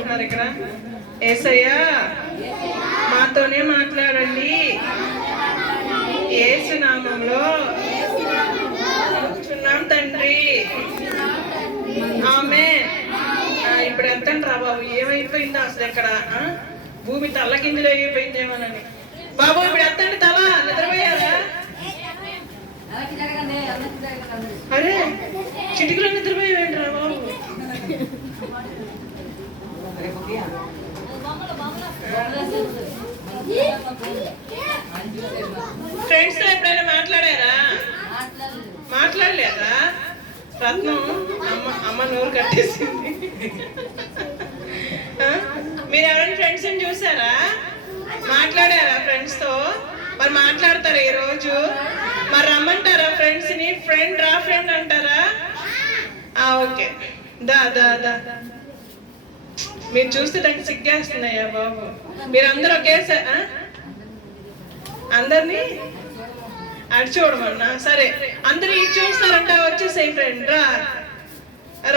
ఏమంటున్నారు ఇక్కడ? యేసయ్యా మాతోనే మాట్లాడండి, యేసు నామంలో అడుగుచున్నాం తండ్రి, ఆమేన్. ఇప్పుడు ఎత్తండి రా బాబు. ఏమైపోయిందో అసలు ఎక్కడ భూమి తల్లకిందులు అయిపోయిందేమోనని. బాబు ఇప్పుడు ఎత్తండి తల. నిద్రపోయారా? అరే చిటికలో నిద్రపోయేవేంటి రా బాబు? ఫ్రెండ్స్ తో ఎప్పుడైనా మాట్లాడారా? మాట్లాడలేదా? రత్నం అమ్మ నోరు కట్టేసింది. మీరు ఎవరైనా ఫ్రెండ్స్ ని చూసారా? మాట్లాడారా ఫ్రెండ్స్ తో? మరి మాట్లాడతారా ఈ రోజు? మరి రమ్మంటారా ఫ్రెండ్స్ ని? ఫ్రెండ్ రా ఫ్రెండ్ అంటారా? ఓకే దా దా దా. మీరు చూస్తే దానికి సిగ్గేస్తున్నాయా బాబు? మీరందరూ ఒకేసారి అందరినీ అటు చూడమన్నా. సరే అందరు ఇటు చూస్తారంట. వచ్చేసాయి ఫ్రెండ్. రా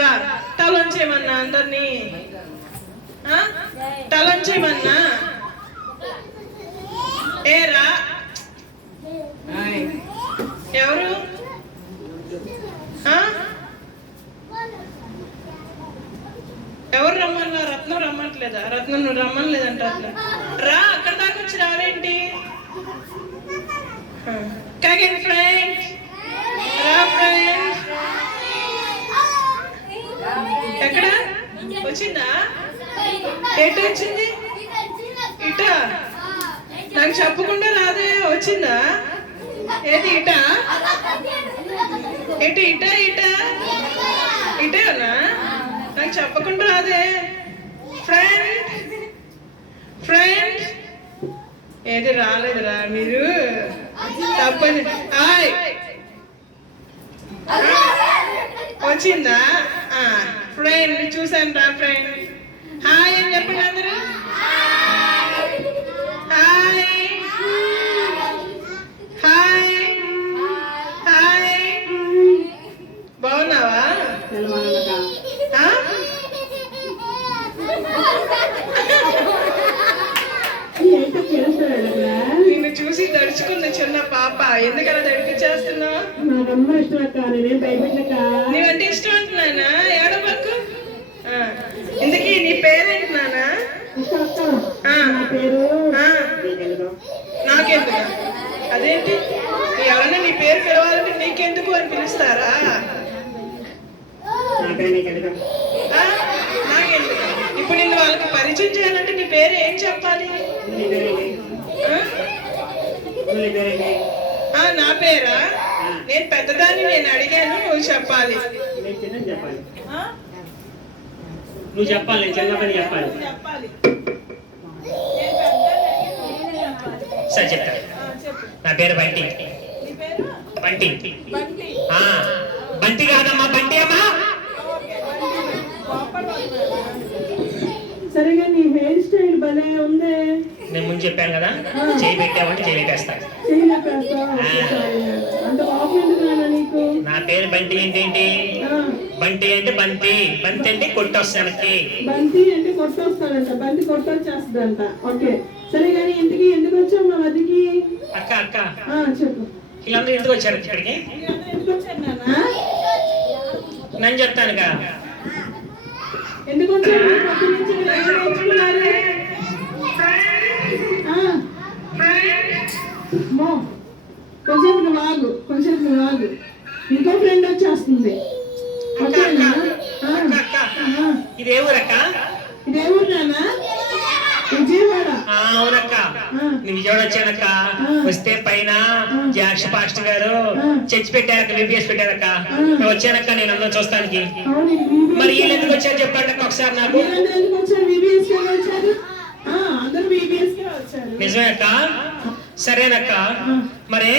రా. తలంచేయమన్నా అందరినీ. తలంచేయమన్నా. ఏ రా. ఎవరు? ఎవరు రమ్మన్నా? రత్నం రమ్మట్లేదా? రత్నం నువ్వు రమ్మనలేదంట. అట్లా రా. అక్కడ దాకా వచ్చి రావేంటి? ఫ్రెండ్ రా ఫ్రెండ్. ఎక్కడ వచ్చిందా? ఎటు వచ్చింది? ఇట. నాకు చెప్పకుండా రాదే. వచ్చిందా? ఏది ఇట? ఎటు? ఇట ఇట ఇటేనా? నాకు చెప్పకుండా రాదే. ఫ్రెండ్ ఫ్రెండ్ ఏది రాలేదురా మీరు? తప్పని వచ్చిందా? ఫ్రెండ్ చూసాను రా ఫ్రెండ్. హాయ్ అని చెప్పండి అందరూ. Hi hi hi. బాగున్నావా? నిన్ను చూసి దడుచుకున్న చిన్న పాప. ఎందుకలా దడిపించేస్తున్నావు? నీవంటే ఇష్టం అంటున్నానా? ఏడో పక్కు. ఇందుకీ నీ పేరేంటి నానా? నాకెందుకు? అదేంటి ఎవరన్నా నీ పేరు పిలవాలంటే నీకెందుకు అని పిలుస్తారా? నాకెందుకు? ఇప్పుడు నిన్ను వాళ్ళకి పరిచయం చేయాలంటే నీ పేరు ఏం చెప్పాలి? నా పేరా? నేను పెద్దదాన్ని, నేను అడిగాను, నువ్వు చెప్పాలి. నువ్వు చెప్పాలి, చిన్నపని చెప్పాలి. సరే చెప్తా. నా పేరు బంటి. బంటి బంటి కాదమ్మా, బంటి అమ్మా. సరేగా నీ హెయిర్ స్టైల్ భలే ఉందే. నేను ముందు చెప్పాను కదా, చేయి పెట్టావంటే చేయి పెట్టేస్తా. నా పేరు బంటి. ఏంటేంటి? బంటి అంటే బంతి. బంతి అంటే కొట్టొస్తానికి. బంతి అంటే కొట్టొస్తాడంట. బంతి కొట్టొచ్చేస్తుందంట. ఓకే సరే కానీ ఇంటికి ఎందుకు వచ్చావు మా వదికి? అక్క అక్క చెప్పు. వీళ్ళందరూ ఎందుకు వచ్చారు ఇక్కడికి? నేను చెప్తానుగా ఎందుకు వచ్చారు. కొంచెం నువ్వు ఆగు. ఇంకో ఫ్రెండ్ వచ్చేస్తుంది. ఇదే ఊరక్క? ఇదే ఊరు నాన్న, విజయవాడ. అవునక్క, నేను విజయవాడ వచ్చానక్క. వస్తే పైన జాక్ష పాస్టర్ గారు చర్చి పెట్టారక్క, విబిఎస్ పెట్టారక్క. వచ్చానక్క నేను అందరూ చూస్తానికి. మరి వీళ్ళు ఎందుకు వచ్చారు చెప్పండి అక్క ఒకసారి నాకు. నిజమే అక్క. సరేనక్క, మరి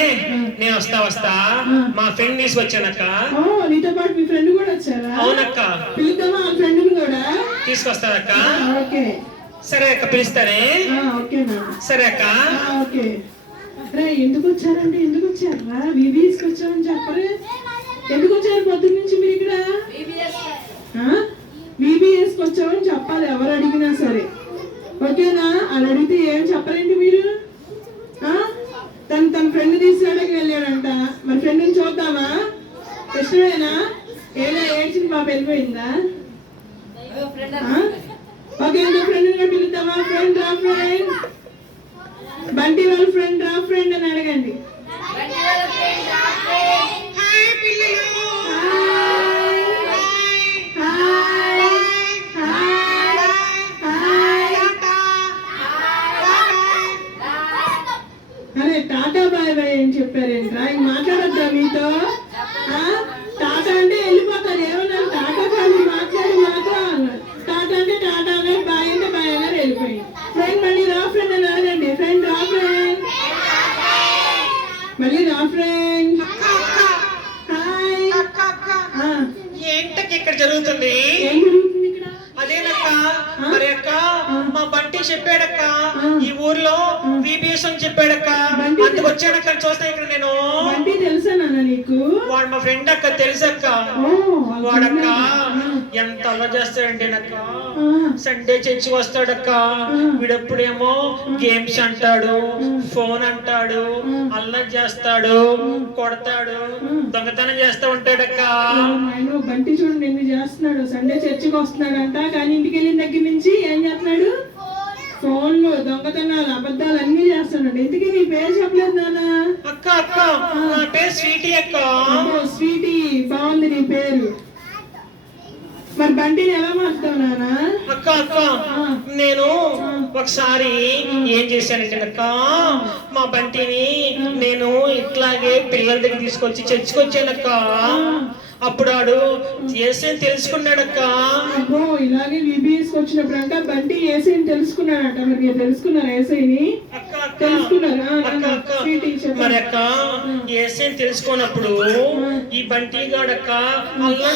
నేను వస్తా మా ఫ్రెండ్ తీసుకొచ్చానక్క. నీతో పాటు మీ ఫ్రెండ్ కూడా వచ్చారా? అవునక్క. పిలుద్దామా ఆ ఫ్రెండ్ కూడా? తీసుకొస్తానక్క. సరే అక్క, పిలుస్తానే. సరే అక్క. ఎందుకు వచ్చారండి? ఎందుకు వచ్చారా? విబిఎస్ కి వచ్చారని చెప్పరే. ఎందుకు వచ్చారు పొద్దున్న నుంచి మీరు ఇక్కడ? విబిఎస్ కి వచ్చామని చెప్పాలి ఎవరు అడిగినా. ఓకేనా? అని అడిగితే ఏం చెప్పరేంటి మీరు? తన ఫ్రెండ్ తీసుకురావడానికి వెళ్ళాడంట. మరి ఫ్రెండ్ని చూద్దామా? ఇష్టమేనా? ఏదో ఏడ్చిన పాప వెళ్ళిపోయిందా? ఓకే, ఇంకో ఫ్రెండ్ పిలుద్దామా? ఫ్రెండ్ రా ఫ్రెండ్, బంటి వాళ్ళ ఫ్రెండ్ రా ఫ్రెండ్ అని అడగండి. హాయ్ పిల్లలు. అరే టాటా బాయ్ బాయ్ అని చెప్పారేంట్రా? ఇంక మాట్లాడొద్దా మీతో? టాటా అంటే వెళ్ళిపోతారు. ఏమన్నా టాటా కాదు, మాట్లాడి మాత్రం టాటా అంటే టాటా అన్నారు, బాయ్ అంటే బాయ్ అన్నారు, వెళ్ళిపోయింది. ఫ్రెండ్ మళ్ళీ రా ఫ్రెండ్ అని అడగండి. ఫ్రెండ్ రా ఫ్రెండ్, మళ్ళీ రా ఫ్రెండ్. హాయ్. ఏంటక్క ఇక్కడ జరుగుతుంది? ఏం జరుగుతుంది ఇక్కడ? అదేనక్క, మరి అక్క మా బంటి చెప్పాడక్క, ఈ ఊర్లో విబిఎస్ అని చెప్పాడక్క, అందుకు వచ్చాడక్క. చూస్తా ఇక్కడ నేను. బంటి తెలుసా నాన్న నీకు? వాడు మా ఫ్రెండ్ అక్క, తెలుసక్క. వాడక్క ఎంత అలా చేస్తాడంటే అక్క, సండే చర్చికి వస్తాడక్క. వీడెప్పుడేమో గేమ్స్ అంటాడు, ఫోన్ అంటాడు, అల్లరి చేస్తాడు, కొడతాడు, దొంగతనం చేస్తూ ఉంటాడక్క. బంటి చూడండి ఎన్ని చేస్తున్నాడు. సండే చర్చికి వస్తున్నాడంట, కానీ ఇంటికి వెళ్ళిన దగ్గర నుంచి ఏం చేస్తున్నాడు? ఫోన్లు, దొంగతనాలు, అబద్ధాలు అన్ని చేస్తున్నాడు. ఎందుకు నీ పేరు చెప్పలేదు నాన్న? అక్క అక్క నా పేరు స్వీటీ అక్క. స్వీటీ, బాగుంది నీ పేరు. మరి బంటిని ఎలా మారుతావు నాన్న? అక్క అక్క నేను ఒకసారి ఏం చేశానంటే అక్క, మా బంటిని నేను ఇట్లాగే పిల్లల దగ్గర తీసుకొచ్చి చర్చికి వచ్చానక్క. అప్పుడు ఆడు ఏసైని తెలుసుకున్నాడక్క. అబ్బో, ఇలాగే విబిఎస్ వచ్చినప్పుడు అంట బంటి ఏసైని తెలుసుకున్నాడట. మరి మీరు తెలుసుకున్నారు ఏసైని? తెలుసుకున్నారా? మరి అక్క ఏసైని తెలుసుకున్నప్పుడు ఈ బంటి గాడక్క అల్లా